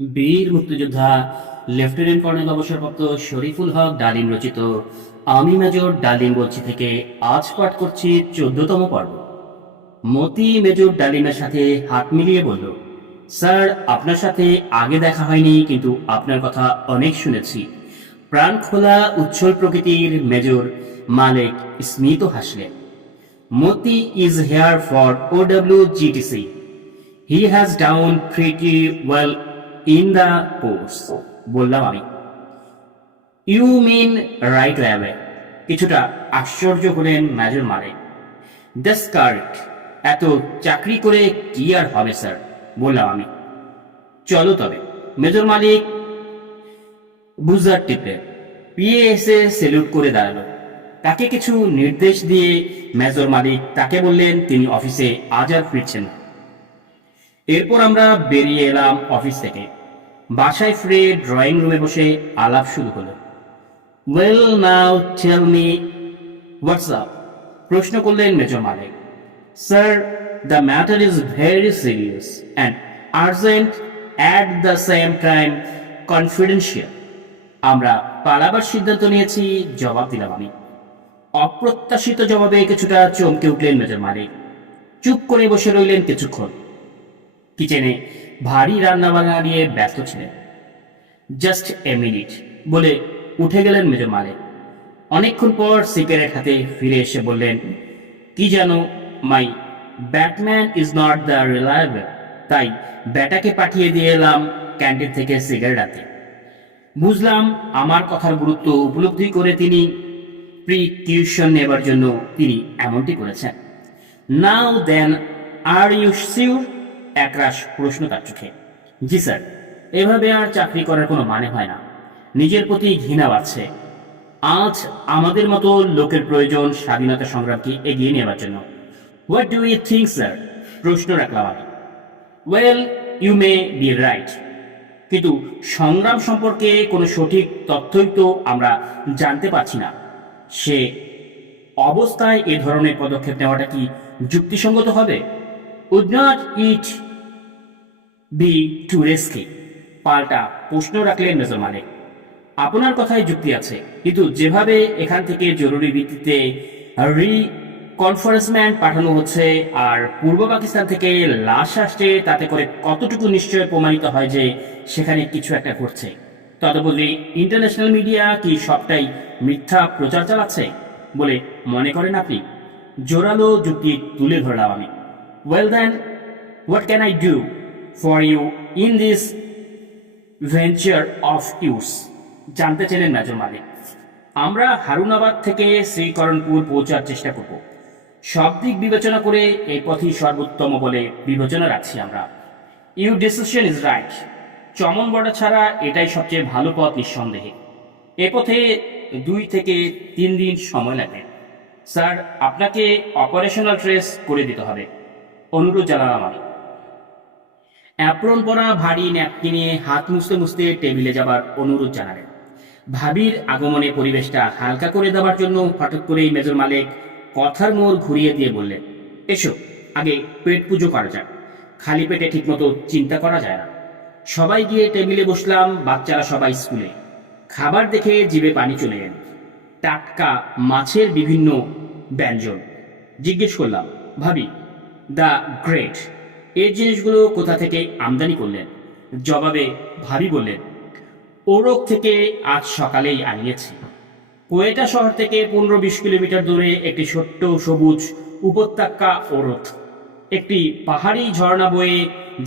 বীর মুক্তিযোদ্ধা, lieutenant colonel অবসরপ্রাপ্ত শরীফুল হক ডালিম রচিত আমি মেজর ডালিম বলছি থেকে আজ পাঠ করছি চোদ্দতম পর্ব। মতি মেজর ডালিমের সাথে হাত মিলিয়ে বলল, স্যার, আপনার সাথে আগে দেখা হয়নি, কিন্তু আপনার কথা অনেক শুনেছি। প্রাণ খোলা উচ্ছল প্রকৃতির মেজর মালিক স্মিত হাসলেন। Moti is here for O W GTC he has done pretty well in the course বললাম আমি। ইউ মিন রাইট ওয়ে কিছুটা আশ্চর্য হলেন মেজর মালিক দ্যাটস কারেক্ট এত চাকরি করে কি আর হবে স্যার বললাম আমি। চলো তবে, মেজর মালিক। বুজার টিপে পিএ এসে সেলুট করে দাঁড়াল। তাকে কিছু নির্দেশ দিয়ে মেজর মালিক তাকে বললেন, তিনি অফিসে আজ আর ফিরছেন। না এরপর আমরা বেরিয়ে এলাম অফিস থেকে। বাসায় ফিরে ড্রয়িং রুমে বসে আলাপ শুরু হলো well now tell me what's up প্রশ্ন করলেন major Malik. Sir the matter is very serious and urgent at the same time confidential আমরা পালাবার সিদ্ধান্ত নিয়েছি, জবাব দিলাম আমি। অপ্রত্যাশিত জবাবে কিছুটা চমকে উঠলেন মেজর মালিক। চুপ করে বসে রইলেন কিছুক্ষণ। কিচেনে ভারী রান্না বান্না নিয়ে ব্যস্ত ছিলেন। জাস্ট এ মিনিট বলে উঠে গেলেন মেজর মালিক অনেকক্ষণ পর সিগারেট হাতে ফিরে এসে বললেন, কি জানো, my, batman is not the reliable, তাই ব্যাটাকে পাঠিয়ে দিয়ে এলাম ক্যান্টিন থেকে সিগারেট হাতে বুঝলাম আমার কথার গুরুত্ব উপলব্ধি করে তিনি প্রিকিউশন নেবার জন্য তিনি এমনটি করেছেন। Now then, are you sure? একরাশ প্রশ্ন তার চোখে। জি স্যার, এভাবে আর চাকরি করার কোনো মানে হয় না। নিজের প্রতি ঘৃণা বাড়ছে। আজ আমাদের মতো লোকের প্রয়োজন স্বাধীনতা সংগ্রামকে এগিয়ে নেওয়ার জন্য। What do you think sir প্রশ্ন রাখলাম আমি। Well you may be right কিন্তু সংগ্রাম সম্পর্কে কোনো সঠিক তথ্যই তো আমরা জানতে পারছি না। সে অবস্থায় এ ধরনের পদক্ষেপ নেওয়াটা কি যুক্তিসঙ্গত হবে? Would not it be too risky পাল্টা প্রশ্ন রাখলেন মেজর মালিক আপনার কথায় যুক্তি আছে। কিন্তু যেভাবে এখান থেকে জরুরি ভিত্তিতে রি কনফারেন্সম্যান পাঠানো হচ্ছে আর পূর্ব পাকিস্তান থেকে লাশ আসছে, তাতে করে কতটুকু নিশ্চয় প্রমাণিত হয় যে সেখানে কিছু একটা ঘটছে। তদবধি ইন্টারন্যাশনাল মিডিয়া কি সবটাই মিথ্যা প্রচার চালাচ্ছে বলে মনে করেন আপনি? জোরালো যুক্তি তুলে ধরলাম আমি। Well then what can I do for you in this venture of yours জানতে চাইলেন মেজর মালিক। আমরা হারুনাবাদ থেকে শ্রীকরণপুর পৌঁছার চেষ্টা করব। সব দিক বিবেচনা করে এই পথই সর্বোত্তম বলে বিবেচনা রাখছি আমরা। ইউ ডিসিশন ইজ রাইট চমন বড়া ছাড়া এটাই সবচেয়ে ভালো পথ নিঃসন্দেহে। এ পথে দুই থেকে তিন দিন সময় লাগবে। স্যার, আপনাকে অপারেশনাল ট্রেস করে দিতে হবে। অনুরোধ জানালাম আমি। অ্যাপ্রন পরা ভারী ন্যাপকিনে হাত মুছতে মুছতে টেবিলে যাবার অনুরোধ জানালেন। ভাবির আগমনে পরিবেশটা হালকা করে দেওয়ার জন্য হঠাৎ করেই মেজর মালিক কথার মোড় ঘুরিয়ে দিয়ে বললেন, এসো, আগে পেট পুজো করা যাক। খালি পেটে ঠিকমতো চিন্তা করা যায় না। সবাই গিয়ে টেবিলে বসলাম, বাচ্চারা সবাই স্কুলে। খাবার দেখে জিভে পানি চলে গেল টাটকা মাছের বিভিন্ন ব্যঞ্জন। জিজ্ঞেস করলাম, ভাবি, দ্য গ্রেট এই জিনিসগুলো কোথা থেকে আমদানি করলেন? জবাবে ভাবি বললেন, ওরক থেকে আজ সকালেই আনিয়েছি। কোয়েটা শহর থেকে পনেরো বিশ কিলোমিটার দূরে একটি ছোট্ট সবুজ উপত্যকা ওরথ একটি পাহাড়ি ঝর্ণা বয়ে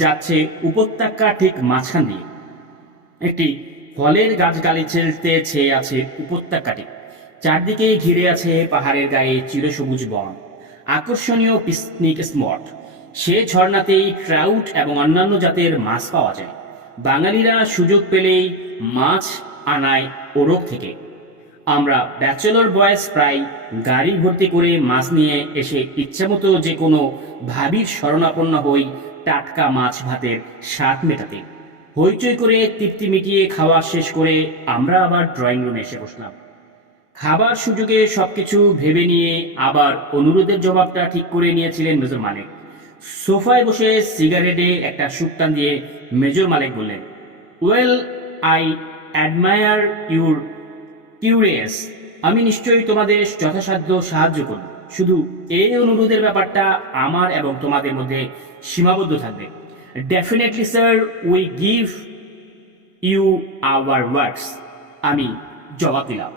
যাচ্ছে উপত্যকা ঠিক মাঝখান দিয়ে। একটি ফলের গাছগালিচেতে ছেয়ে আছে উপত্যকাটি। চারদিকে ঘিরে আছে পাহাড়ের গায়ে চিরসবুজ বন। আকর্ষণীয় পিকনিক স্পট। সে ঝর্ণাতেই ট্রাউট এবং অন্যান্য জাতের মাছ পাওয়া যায়। বাঙালিরা সুযোগ পেলেই মাছ আনায় ওরক থেকে। আমরা ব্যাচেলর বয়েস প্রায় গাড়ি ভর্তি করে মাছ নিয়ে এসে ইচ্ছামতো যে কোনো ভাবির শরণাপন্ন হই টাটকা মাছ ভাতের স্বাদ মেটাতে। হইচই করে তৃপ্তি মিটিয়ে খাওয়া শেষ করে আমরা আবার ড্রয়িং রুমে এসে বসলাম। খাবার সুযোগে সবকিছু ভেবে নিয়ে আবার অনুরোধের জবাবটা ঠিক করে নিয়েছিলেন মেজর মালিক সোফায় বসে সিগারেটে একটা সুকটান দিয়ে মেজর মালিক বললেন well I admire your curious আমি নিশ্চয়ই তোমাদের যথাসাধ্য সাহায্য করব। শুধু এই অনুরোধের ব্যাপারটা আমার এবং তোমাদের মধ্যে সীমাবদ্ধ থাকবে। Definitely sir we give you our words আমি জবাব দিলাম।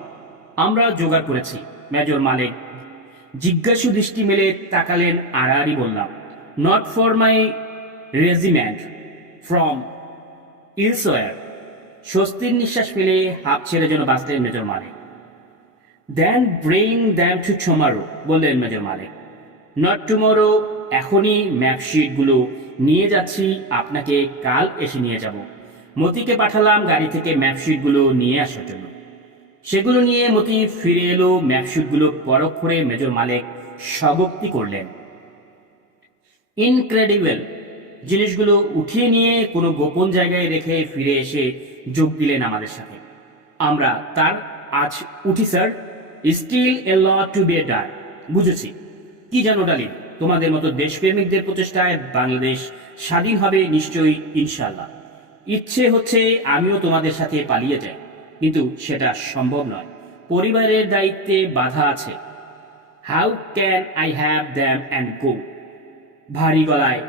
আমরা জোগাড় করেছি, মেজর মালিক। জিজ্ঞাসু দৃষ্টি মেলে তাকালেন, আড়াআড়ি বললাম not for my regiment from elsewhere স্বস্তির নিঃশ্বাস ফেলে হাফ ছেড়ে যেন বাঁচলেন major Malik. Then bring them to tomorrow বললেন মেজর মালিক। নট টুমোরো এখনই ম্যাপশিটগুলো নিয়ে যাচ্ছি, আপনাকে কাল এসে নিয়ে যাব। মতিকে পাঠালাম গাড়ি থেকে ম্যাপশিটগুলো নিয়ে আসার জন্য। সেগুলো নিয়ে মতি ফিরে এলো ম্যাপশিটগুলো পরখ মেজর মালিক স্বগক্তি করলেন। ইনক্রেডিবল জিনিসগুলো উঠিয়ে নিয়ে কোনো গোপন জায়গায় রেখে ফিরে এসে যোগ দিলেন আমাদের সাথে। আমরা তার আজ উঠি, sir. Still a law to be dare বুঝেছি। কি জানো ডালি তোমাদের মতো দেশপ্রেমিকদের প্রচেষ্টায় বাংলাদেশ স্বাধীন হবে নিশ্চয়ই ইনশাল্লাহ ইচ্ছে হচ্ছে আমিও তোমাদের সাথে পালিয়ে যাই, কিন্তু সেটা সম্ভব নয়। পরিবারের দায়িত্বে বাধা আছে। How can I have them and go ভারী গলায়।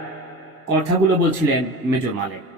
কথাগুলো বলছিলেন মেজর মালিক।